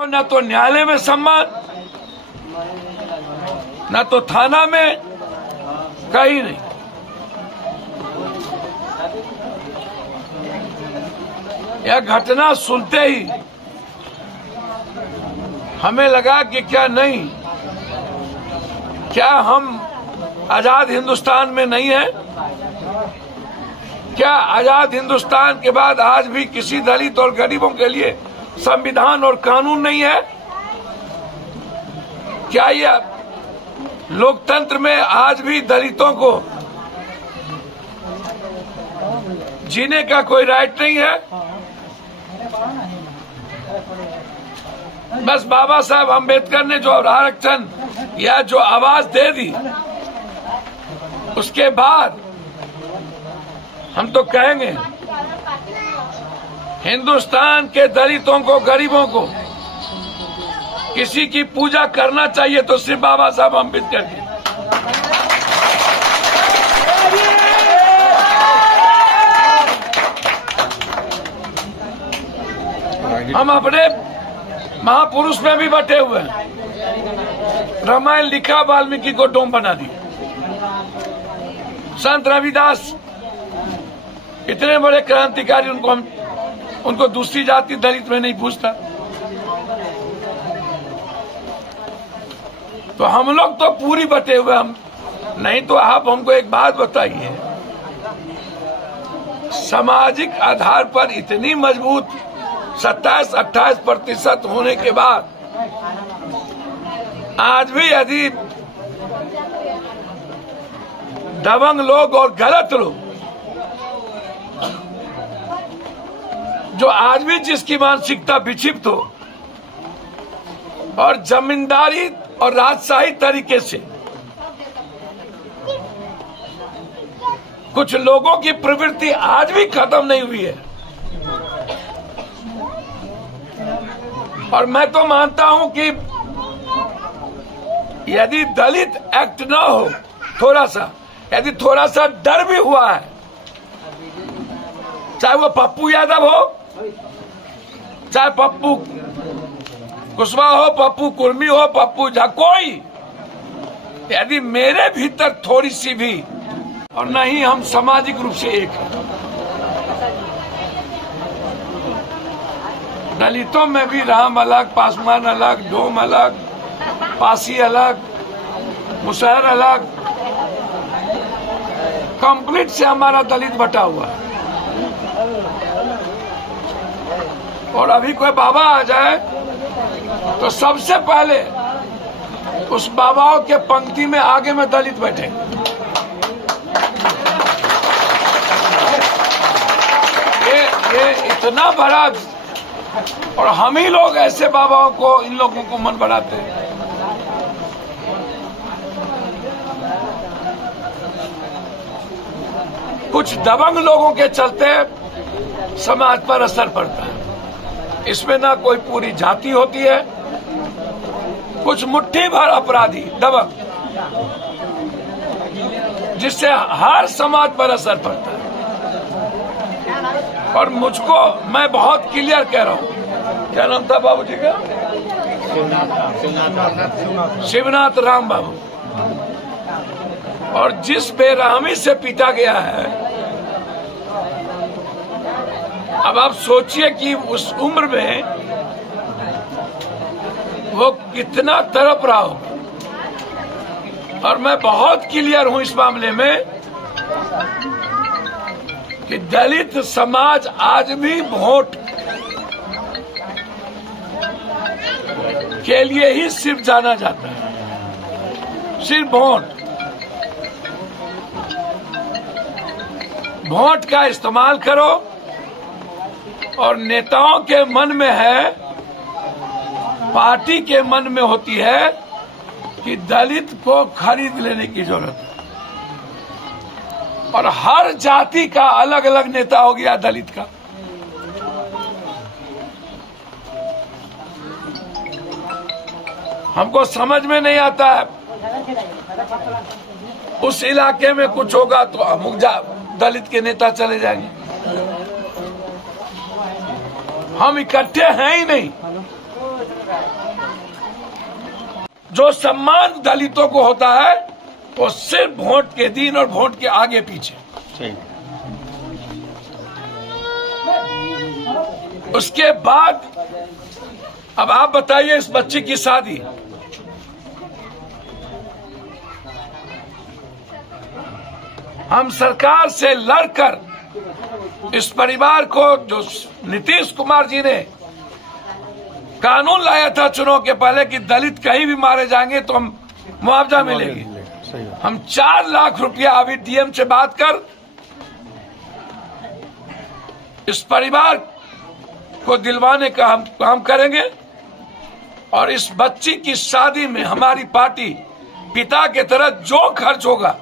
न तो न्यायालय में सम्मान, न तो थाना में, कहीं नहीं। यह घटना सुनते ही हमें लगा कि क्या हम आजाद हिंदुस्तान में नहीं है? क्या आजाद हिंदुस्तान के बाद आज भी किसी दलित और गरीबों के लिए संविधान और कानून नहीं है? क्या यह लोकतंत्र में आज भी दलितों को जीने का कोई राइट नहीं है? बस बाबा साहब अम्बेडकर ने जो आरक्षण या जो आवाज दे दी, उसके बाद हम तो कहेंगे हिंदुस्तान के दलितों को, गरीबों को किसी की पूजा करना चाहिए तो सिर्फ बाबा साहब अम्बेडकर की। हम अपने महापुरुष में भी बटे हुए हैं। रामायण लिखा, वाल्मीकि को डोम बना दिया। संत रविदास इतने बड़े क्रांतिकारी, उनको दूसरी जाति दलित में नहीं पूछता। तो हम लोग तो पूरी बटे हुए हम नहीं। तो आप हमको एक बात बताइए, सामाजिक आधार पर इतनी मजबूत 27-28% होने के बाद आज भी यदि दबंग लोग और गलत लोग जो आज भी जिसकी मानसिकता विक्षिप्त हो और जमींदारी और राजशाही तरीके से कुछ लोगों की प्रवृत्ति आज भी खत्म नहीं हुई है। और मैं तो मानता हूं कि यदि दलित एक्ट ना हो, यदि थोड़ा सा डर भी हुआ है, चाहे वो पप्पू यादव हो, चाहे पप्पू कुशवाहा हो, पप्पू कुर्मी हो, पप्पू झा, कोई, यदि मेरे भीतर थोड़ी सी भी, और नहीं हम सामाजिक रूप से एक हैं। दलितों में भी राम अलग, पासवान अलग, डोम अलग, पासी अलग, मुसहर अलग, कंप्लीट से हमारा दलित बटा हुआ है। और अभी कोई बाबा आ जाए तो सबसे पहले उस बाबाओं के पंक्ति में आगे में दलित बैठे। ये इतना बड़ा, और हम ही लोग ऐसे बाबाओं को, इन लोगों को मन बढ़ाते हैं। कुछ दबंग लोगों के चलते समाज पर असर पड़ता है। इसमें ना कोई पूरी जाति होती है, कुछ मुट्ठी भर अपराधी दबंग, जिससे हर समाज पर असर पड़ता है। और मुझको, मैं बहुत क्लियर कह रहा हूं, क्या नाम था बाबूजी का? शिवनाथ राम बाबू। और जिस बेरहमी से पीटा गया है, अब आप सोचिए कि उस उम्र में वो कितना तड़प रहा होगा। और मैं बहुत क्लियर हूं इस मामले में कि दलित समाज आज भी वोट के लिए ही सिर्फ जाना जाता है। सिर्फ वोट का इस्तेमाल करो। और नेताओं के मन में है, पार्टी के मन में होती है कि दलित को खरीद लेने की जरूरत है। और हर जाति का अलग अलग नेता हो गया दलित का। हमको समझ में नहीं आता है, उस इलाके में कुछ होगा तो अमुक दलित के नेता चले जाएंगे। हम इकट्ठे हैं ही नहीं। जो सम्मान दलितों को होता है वो सिर्फ वोट के दिन और वोट के आगे पीछे। उसके बाद अब आप बताइए, इस बच्ची की शादी हम सरकार से लड़कर इस परिवार को, जो नीतीश कुमार जी ने कानून लाया था चुनाव के पहले कि दलित कहीं भी मारे जाएंगे तो हम मुआवजा मिलेगी, हम 4 लाख रुपया अभी डीएम से बात कर इस परिवार को दिलवाने का हम काम करेंगे। और इस बच्ची की शादी में हमारी पार्टी पिता के तरह जो खर्च होगा,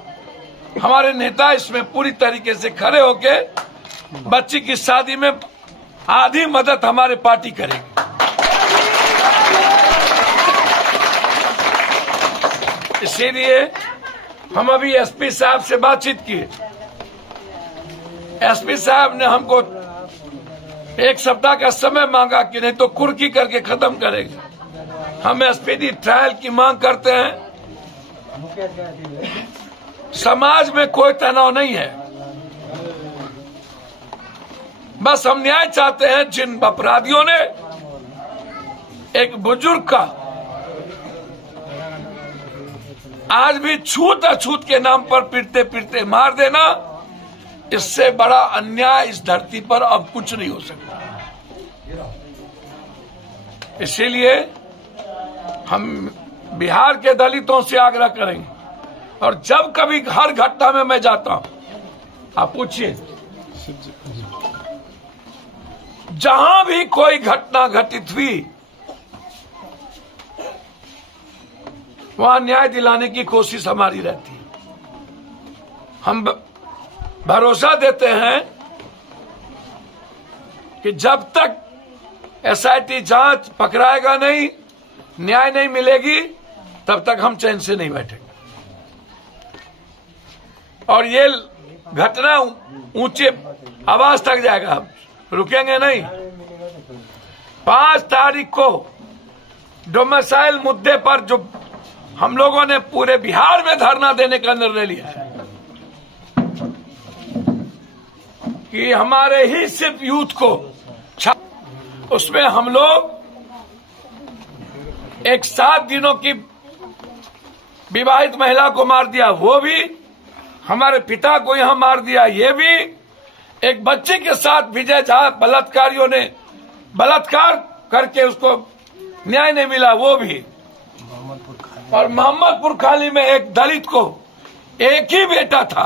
हमारे नेता इसमें पूरी तरीके से खड़े होके बच्ची की शादी में आधी मदद हमारे पार्टी करेगी। इसीलिए हम अभी एसपी साहब से बातचीत किए। एसपी साहब ने हमको 1 सप्ताह का समय मांगा कि नहीं तो कुर्की करके खत्म करेंगे। हम एसपीडी ट्रायल की मांग करते हैं। समाज में कोई तनाव नहीं है, बस हम न्याय चाहते हैं। जिन अपराधियों ने एक बुजुर्ग का आज भी छूत अछूत के नाम पर पीटते पीटते मार देना, इससे बड़ा अन्याय इस धरती पर अब कुछ नहीं हो सकता। इसीलिए हम बिहार के दलितों से आग्रह करेंगे, और जब कभी हर घटना में मैं जाता हूं, आप पूछिए, जहां भी कोई घटना घटित हुई वहां न्याय दिलाने की कोशिश हमारी रहती है। हम भरोसा देते हैं कि जब तक एसआईटी जांच पकड़ाएगा नहीं, न्याय नहीं मिलेगी, तब तक हम चैन से नहीं बैठेंगे। और ये घटना ऊंचे आवाज तक जाएगा, हम रुकेंगे नहीं। 5 तारीख को डोमिसाइल मुद्दे पर जो हम लोगों ने पूरे बिहार में धरना देने का निर्णय लिया है कि हमारे ही सिर्फ यूथ को, उसमें हम लोग एक 7 दिनों की विवाहित महिला को मार दिया, वो भी हमारे पिता को यहां मार दिया, ये भी एक बच्चे के साथ विजय झा बलात्कारियों ने बलात्कार करके उसको न्याय नहीं मिला, वो भी। और मोहम्मदपुर खाली में एक दलित को एक ही बेटा था,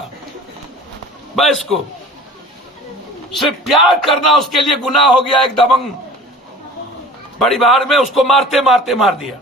बस को सिर्फ प्यार करना उसके लिए गुनाह हो गया। एक दबंग परिवार में उसको मारते मारते मार दिया।